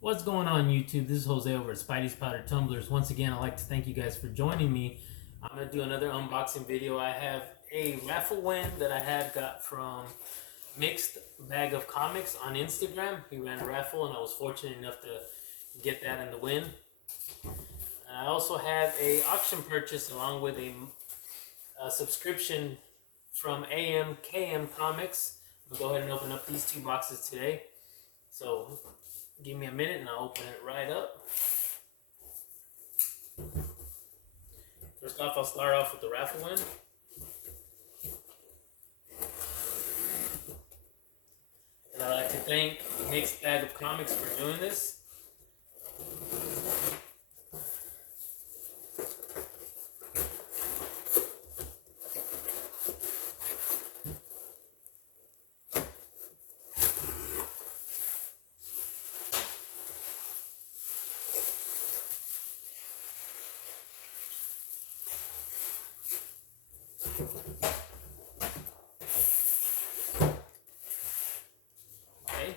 What's going on, YouTube? This is Jose over at Spidey's Powder Tumblers. Once again, I'd like to thank you guys for joining me. I'm going to do another unboxing video. I have a raffle win that I got from Mixed Bag of Comics on Instagram. He ran a raffle and I was fortunate enough to get that in the win. And I also have a auction purchase along with a subscription from AMKM Comics. I'm going to go ahead and open up these two boxes today. So give me a minute and I'll open it right up. First off, I'll start off with the raffle win. And I'd like to thank Mixed Bag of Comics for doing this.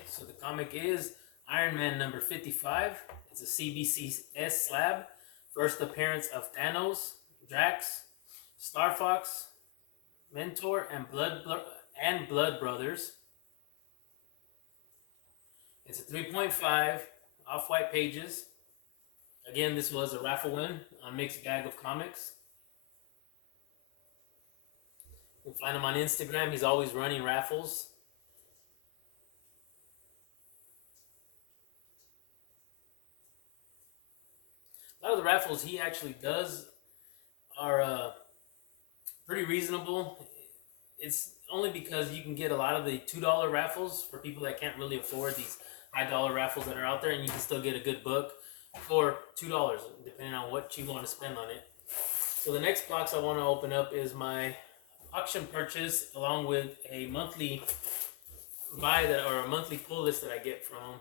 So the comic is Iron Man number 55. It's a CBCS slab. First appearance of Thanos, Drax, Star Fox, Mentor, and Blood Brothers. It's a 3.5 off-white pages. Again, this was a raffle win on Mixed Bag of Comics. You can find him on Instagram. He's always running raffles. A lot of the raffles he actually does are pretty reasonable. It's only because you can get a lot of the $2 raffles for people that can't really afford these high-dollar raffles that are out there, and you can still get a good book for $2, depending on what you want to spend on it. So the next box I want to open up is my auction purchase, along with a monthly a monthly pull list that I get from him.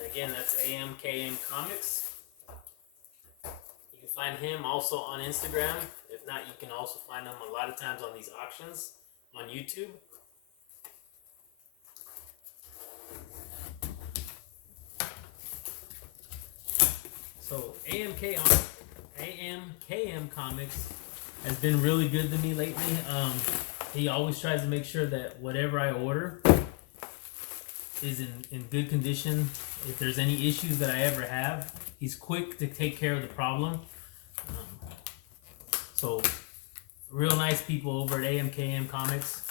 And again, that's AMKM Comics. Find him also on Instagram. If not, you can also find him a lot of times on these auctions on YouTube. So AMKM Comics has been really good to me lately. He always tries to make sure that whatever I order is in good condition. If there's any issues that I ever have, he's quick to take care of the problem. So, real nice people over at AMKM Comics.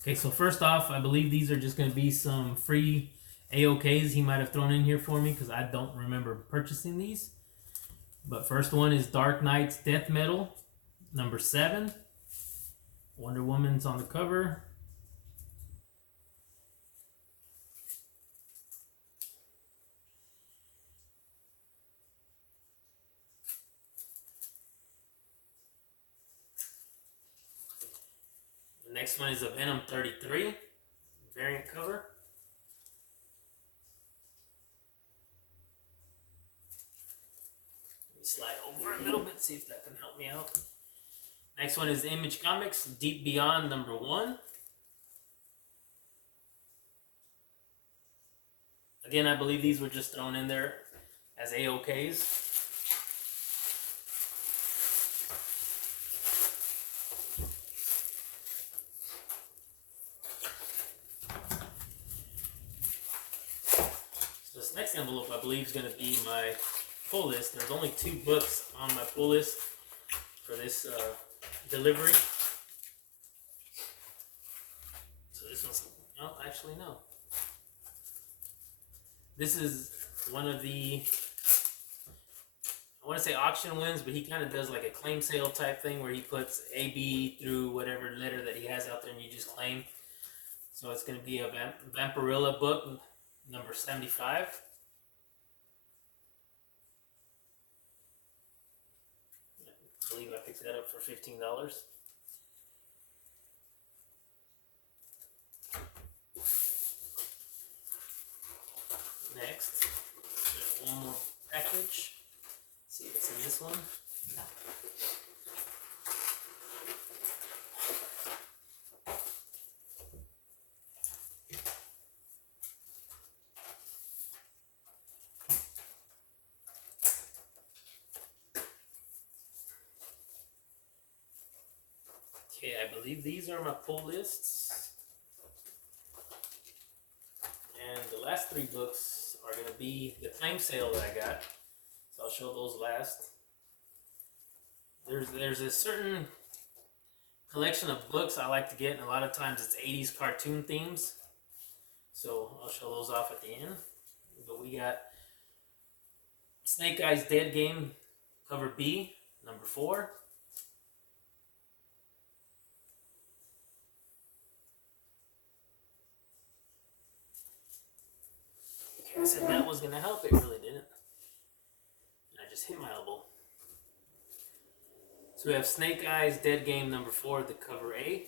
Okay, so first off, I believe these are just going to be some free AOKs he might have thrown in here for me because I don't remember purchasing these. But first one is Dark Knight's Death Metal, number 7. Wonder Woman's on the cover. The next one is a Venom 33 variant cover. Slide over a little bit, see if that can help me out. Next one is Image Comics Deep Beyond number 1. Again, I believe these were just thrown in there as AOKs. So this next envelope, I believe, is going to be my pull list. There's only 2 books on my pull list for this delivery. So this one's, no, actually no. This is one of the, I want to say auction wins, but he kind of does like a claim sale type thing where he puts AB through whatever letter that he has out there and you just claim. So it's going to be a Vampirilla book, number 75. I believe I picked that up for $15. this one. Okay, I believe these are my pull lists. And the last 3 books are going to be the claim sale that I got. So I'll show those last. There's a certain collection of books I like to get, and a lot of times it's 80s cartoon themes. So I'll show those off at the end. But we got Snake Eyes Dead Game, cover B, number 4. I said that was going to help, it really didn't. And I just hit my elbow. So we have Snake Eyes Dead Game number 4, the cover A.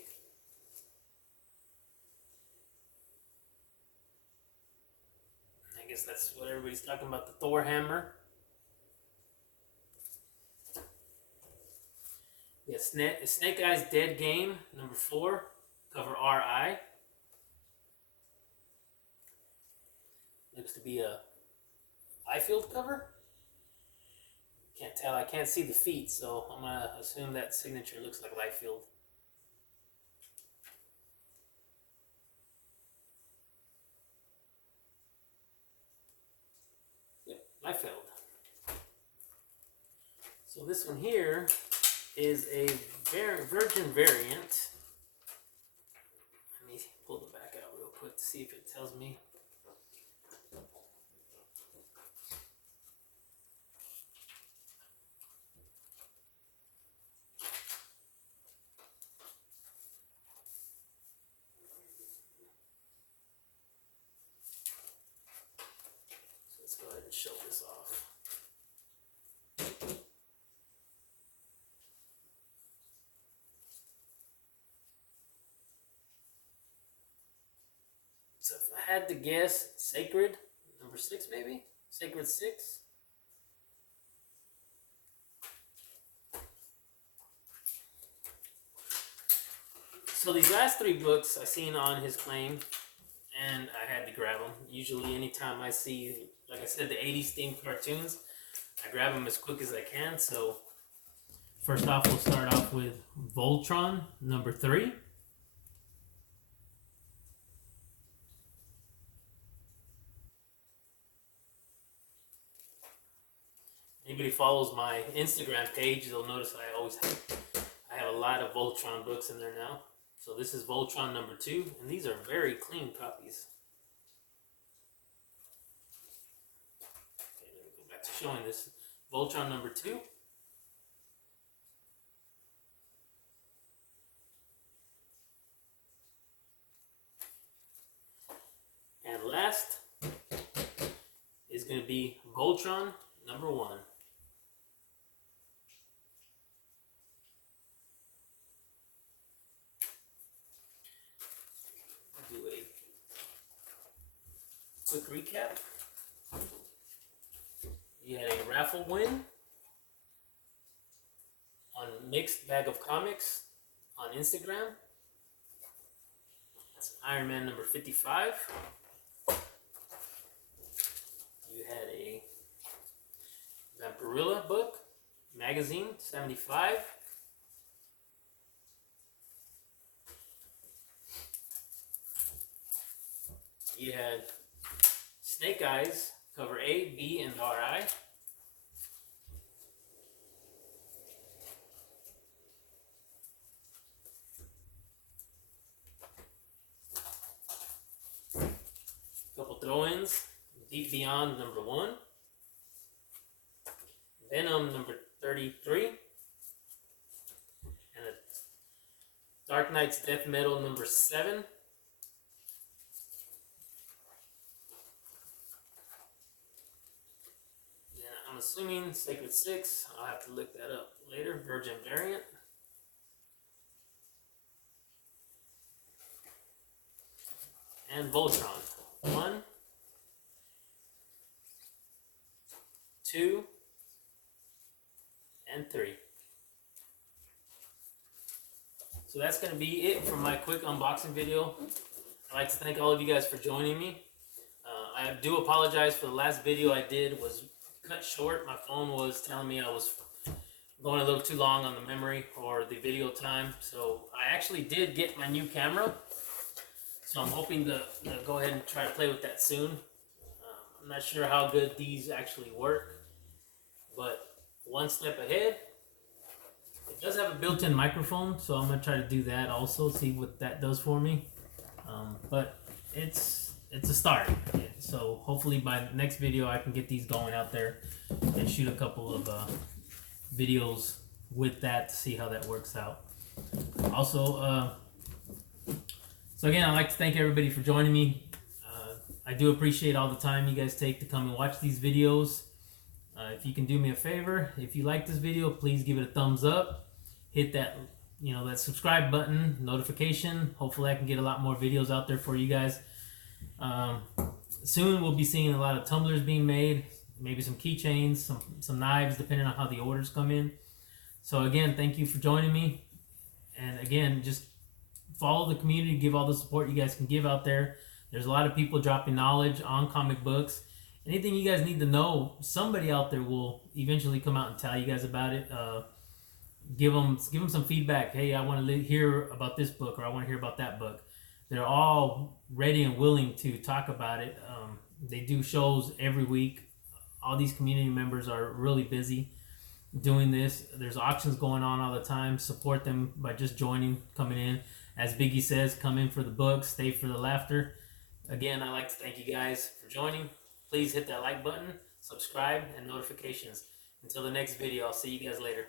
I guess that's what everybody's talking about, the Thor hammer. We have Snake Eyes Dead Game number 4, cover RI. Looks to be a Liefeld cover. Can't tell, I can't see the feet, so I'm going to assume that signature looks like Liefeld. Yep, Liefeld. So this one here is a Virgin variant. Let me pull the back out real quick to see if it tells me. Let's go ahead and show this off. So if I had to guess, Sacred, number 6 maybe? Sacred 6? So these last 3 books I seen on his claim, and I had to grab them. Usually anytime I see, like I said, the 80s themed cartoons, I grab them as quick as I can. So first off, we'll start off with Voltron, number 3. Anybody follows my Instagram page, you'll notice I have a lot of Voltron books in there now. So this is Voltron number 2, and these are very clean copies. Okay, let me go back to showing this. Voltron number 2. And last is going to be Voltron number 1. Do a quick recap. You had a raffle win on Mixed Bag of Comics on Instagram. That's Iron Man number 55. You had a Vampirilla book, magazine, 75. You had Snake Eyes, cover A, B, and RI. Couple throw-ins, Deep Beyond number 1. Venom number 33. And a Dark Knight's Death Metal number 7. I'm assuming Sacred 6. I'll have to look that up later. Virgin variant. And Voltron. 1, 2, So that's going to be it for my quick unboxing video. I'd like to thank all of you guys for joining me. I do apologize for the last video I did was cut short. My phone was telling me I was going a little too long on the memory or the video time. So I actually did get my new camera. So I'm hoping to go ahead and try to play with that soon. I'm not sure how good these actually work, but one step ahead. It does have a built-in microphone, so I'm going to try to do that also, see what that does for me. But it's a start. So hopefully by the next video I can get these going out there and shoot a couple of videos with that to see how that works out. Also, so again, I'd like to thank everybody for joining me. I do appreciate all the time you guys take to come and watch these videos. If you can do me a favor, if you like this video, please give it a thumbs up. Hit that, that subscribe button, notification. Hopefully I can get a lot more videos out there for you guys. Soon we'll be seeing a lot of tumblers being made, maybe some keychains, some knives, depending on how the orders come in. So again, thank you for joining me. And again, just follow the community, give all the support you guys can give out there. There's a lot of people dropping knowledge on comic books. Anything you guys need to know, somebody out there will eventually come out and tell you guys about it. Give them some feedback. Hey, I want to hear about this book, or I want to hear about that book. They're all ready and willing to talk about it. They do shows every week. All these community members are really busy doing this. There's auctions going on all the time. Support them by just joining, coming in. As Biggie says, come in for the books, stay for the laughter. Again, I'd like to thank you guys for joining. Please hit that like button, subscribe, and notifications. Until the next video, I'll see you guys later.